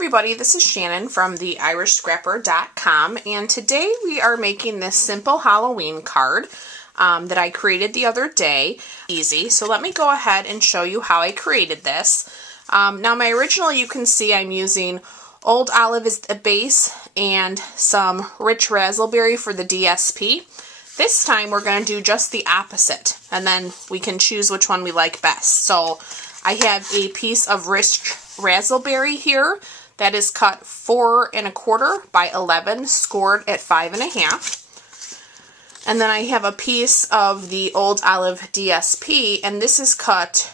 everybody, this is Shannon from theirishscrapper.com, and today we are making this simple Halloween card that I created the other day. Easy, so let me go ahead and show you how I created this. Now my original, you can see I'm using Old Olive as the base and some Rich Razzleberry for the DSP. This time we're going to do just the opposite, and then we can choose which one we like best. So I have a piece of Rich Razzleberry here that is cut 4 1/4 by 11, scored at 5 1/2. And then I have a piece of the Old Olive DSP, and this is cut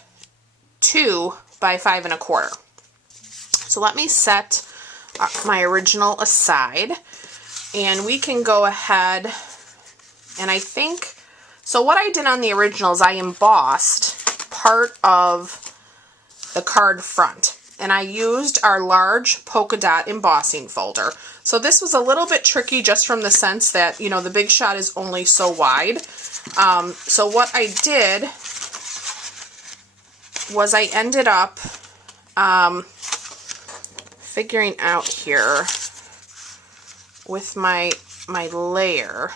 2 by 5 1/4. So let me set my original aside, and we can go ahead, and I think, so what I did on the original is I embossed part of the card front, and I used our large polka dot embossing folder. So this was a little bit tricky just from the sense that, you know, the Big Shot is only so wide. So what I did was I ended up figuring out here with my layer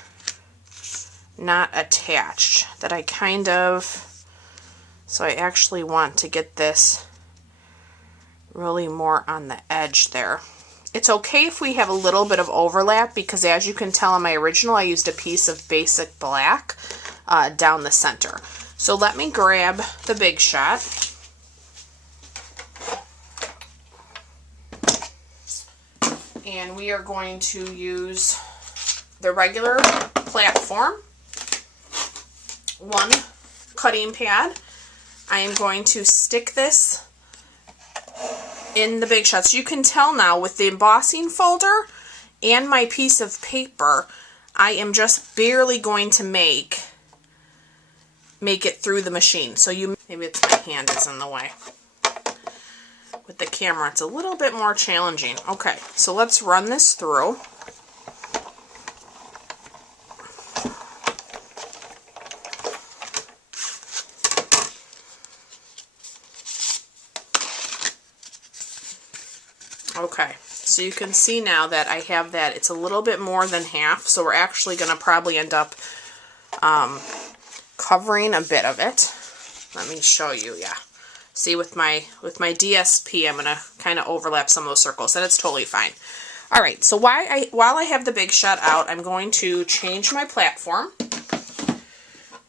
not attached that I kind of, so I actually want to get this really more on the edge there. It's okay if we have a little bit of overlap, because as you can tell on my original I used a piece of basic black down the center. So let me grab the Big Shot. And we are going to use the regular platform, one cutting pad. I am going to stick this in the Big Shot. So you can tell now with the embossing folder and my piece of paper, I am just barely going to make it through the machine. So maybe it's my hand is in the way. With the camera, it's a little bit more challenging. Okay, so let's run this through. Okay, so you can see now that I have that, it's a little bit more than half, so we're actually going to probably end up covering a bit of it. Let me show you, yeah. See, with my DSP, I'm going to kind of overlap some of those circles, and it's totally fine. All right, so while I have the Big Shot out, I'm going to change my platform,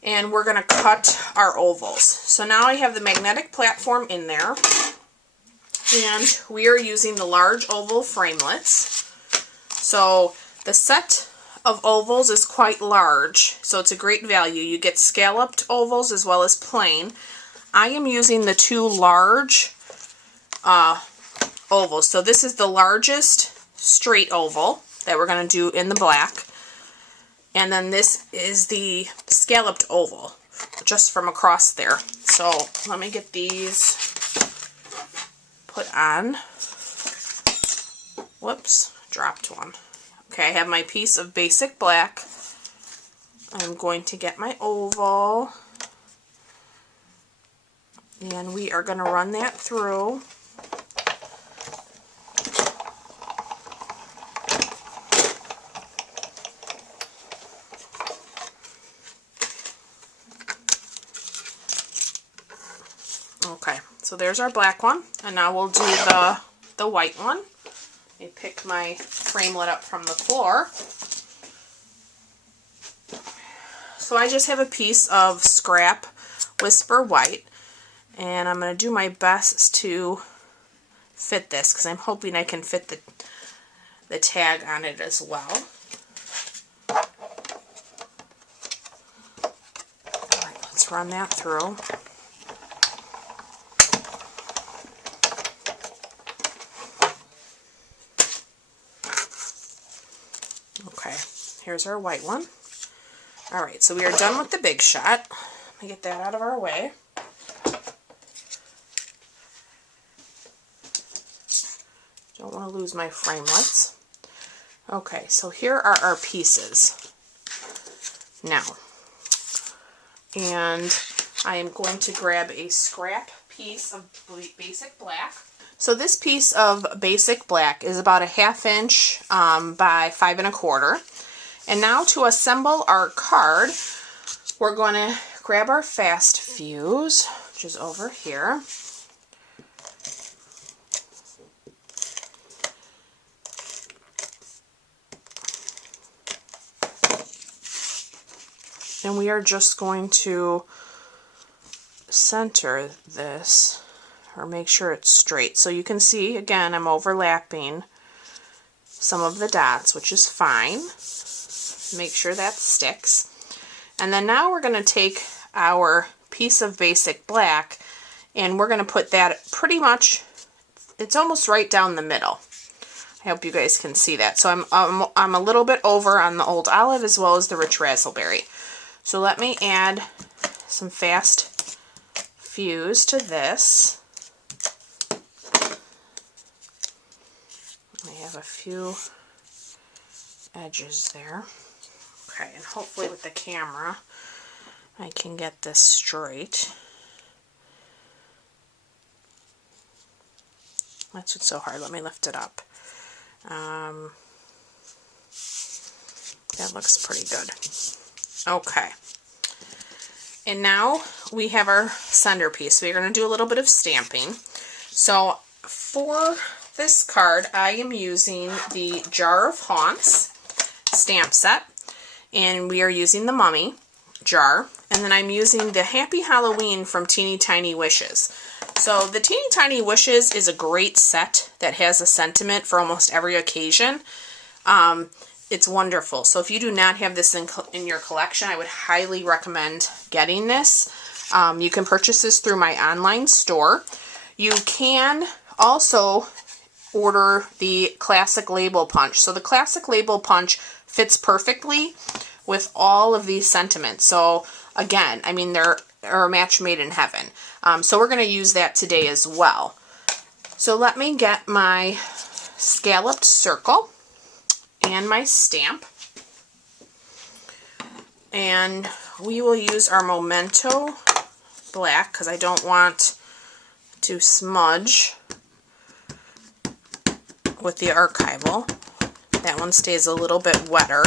and we're going to cut our ovals. So now I have the magnetic platform in there, and we are using the large oval framelits. So the set of ovals is quite large, so it's a great value. You get scalloped ovals as well as plain. I am using the 2 large ovals. So this is the largest straight oval that we're going to do in the black. And then this is the scalloped oval, just from across there. So let me get these put on. Whoops, dropped one. Okay, I have my piece of basic black. I'm going to get my oval, and we are going to run that through. Okay, so there's our black one, and now we'll do the white one. Let me pick my framelit up from the floor. So I just have a piece of scrap Whisper White, and I'm going to do my best to fit this, because I'm hoping I can fit the tag on it as well. Alright, let's run that through. Okay, here's our white one. Alright, so we are done with the Big Shot. Let me get that out of our way. Don't want to lose my framelits. Okay, so here are our pieces now. And I am going to grab a scrap piece of basic black. So this piece of basic black is about a 1/2 inch by 5 1/4. And now to assemble our card, we're going to grab our fast fuse, which is over here. And we are just going to center this, or make sure it's straight. So you can see, again, I'm overlapping some of the dots, which is fine. Make sure that sticks. And then now we're going to take our piece of basic black and we're going to put that pretty much, it's almost right down the middle. I hope you guys can see that. So I'm a little bit over on the Old Olive as well as the Rich Razzleberry. So let me add some fast fuse to this. I have a few edges there. Okay, and hopefully with the camera I can get this straight. That's what's so hard. Let me lift it up. That looks pretty good. Okay. And now we have our centerpiece. We're going to do a little bit of stamping. So for this card, I am using the Jar of Haunts stamp set. And we are using the Mummy jar. And then I'm using the Happy Halloween from Teeny Tiny Wishes. So the Teeny Tiny Wishes is a great set that has a sentiment for almost every occasion. It's wonderful. So if you do not have this in your collection, I would highly recommend getting this. You can purchase this through my online store. You can also order the Classic Label Punch. So the Classic Label Punch fits perfectly with all of these sentiments. So again, I mean, they're a match made in heaven. So we're going to use that today as well. So let me get my scalloped circle and my stamp. And we will use our Memento black because I don't want to smudge with the archival. That one stays a little bit wetter.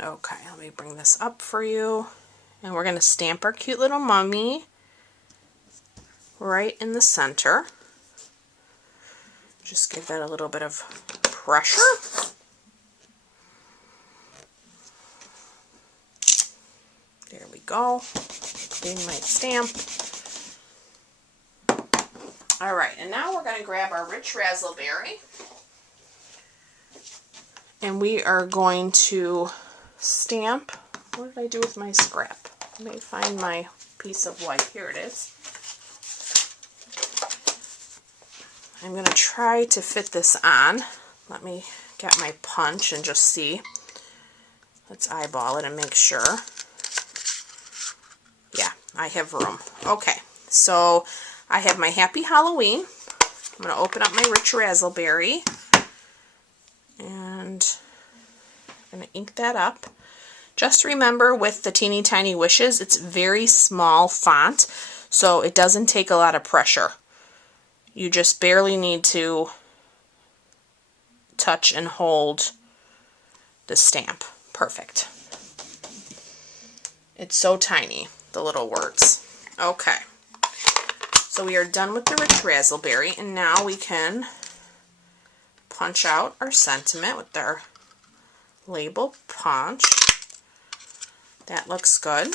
Okay, let me bring this up for you. And we're going to stamp our cute little mummy right in the center. Just give that a little bit of pressure. There we go. Getting my stamp. Alright, and now we're going to grab our Rich Razzleberry. And we are going to stamp. What did I do with my scrap? Let me find my piece of white. Here it is. I'm going to try to fit this on. Let me get my punch and just see. Let's eyeball it and make sure. Yeah, I have room. Okay, so I have my Happy Halloween. I'm going to open up my Rich Razzleberry. And I'm going to ink that up. Just remember with the Teeny Tiny Wishes, it's very small font, so it doesn't take a lot of pressure. You just barely need to touch and hold the stamp. Perfect. It's so tiny, the little words. Okay. So we are done with the Rich Razzleberry, and now we can punch out our sentiment with our label punch. That looks good.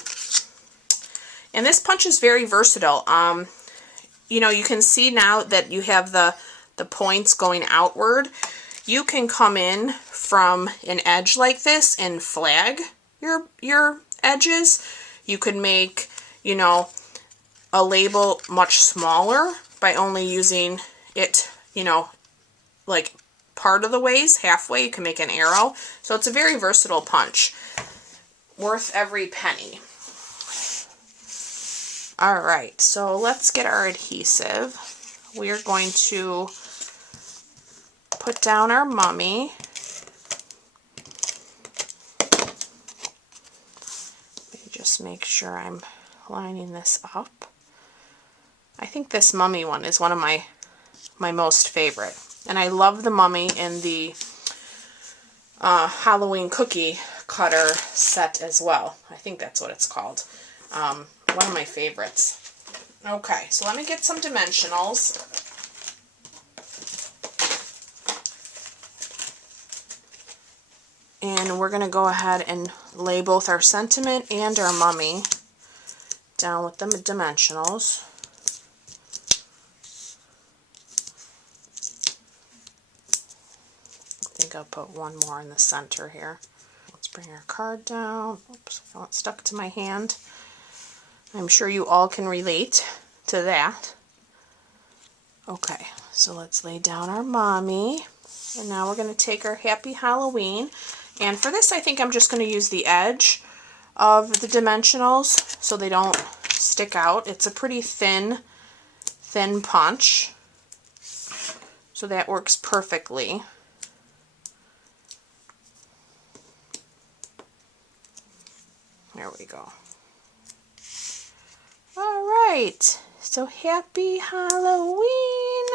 And this punch is very versatile. You know, you can see now that you have the points going outward. You can come in from an edge like this and flag your edges. You could make, you know, a label much smaller by only using it, you know, like part of the ways, halfway. You can make an arrow. So it's a very versatile punch. Worth every penny. Alright, so let's get our adhesive. We are going to put down our mummy. Let me just make sure I'm lining this up. I think this mummy one is one of my most favorite. And I love the mummy in the Halloween cookie cutter set as well. I think that's what it's called. One of my favorites. Okay, so let me get some dimensionals. And we're going to go ahead and lay both our sentiment and our mummy down with the dimensionals. I think I'll put one more in the center here. Let's bring our card down. Oops, I got stuck to my hand. I'm sure you all can relate to that. Okay, so let's lay down our mommy. And now we're going to take our Happy Halloween. And for this, I think I'm just going to use the edge of the dimensionals so they don't stick out. It's a pretty thin punch. So that works perfectly. There we go. All right, so Happy Halloween.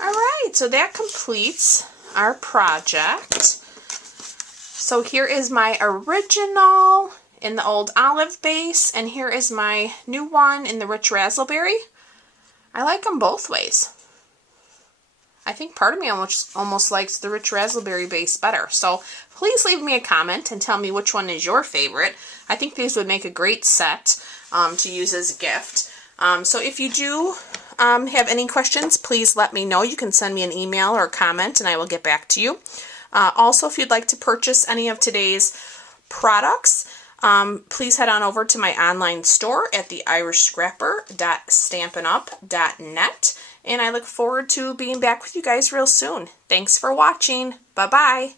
All right, so that completes our project. So here is my original in the old olive base, and here is my new one in the rich raspberry. I like them both ways. I think part of me almost likes the rich raspberry base better. So please leave me a comment and tell me which one is your favorite. I think these would make a great set to use as a gift. So if you do have any questions, please let me know. You can send me an email or a comment and I will get back to you. Also, if you'd like to purchase any of today's products, please head on over to my online store at theirishscrapper.stampinup.net. And I look forward to being back with you guys real soon. Thanks for watching. Bye-bye.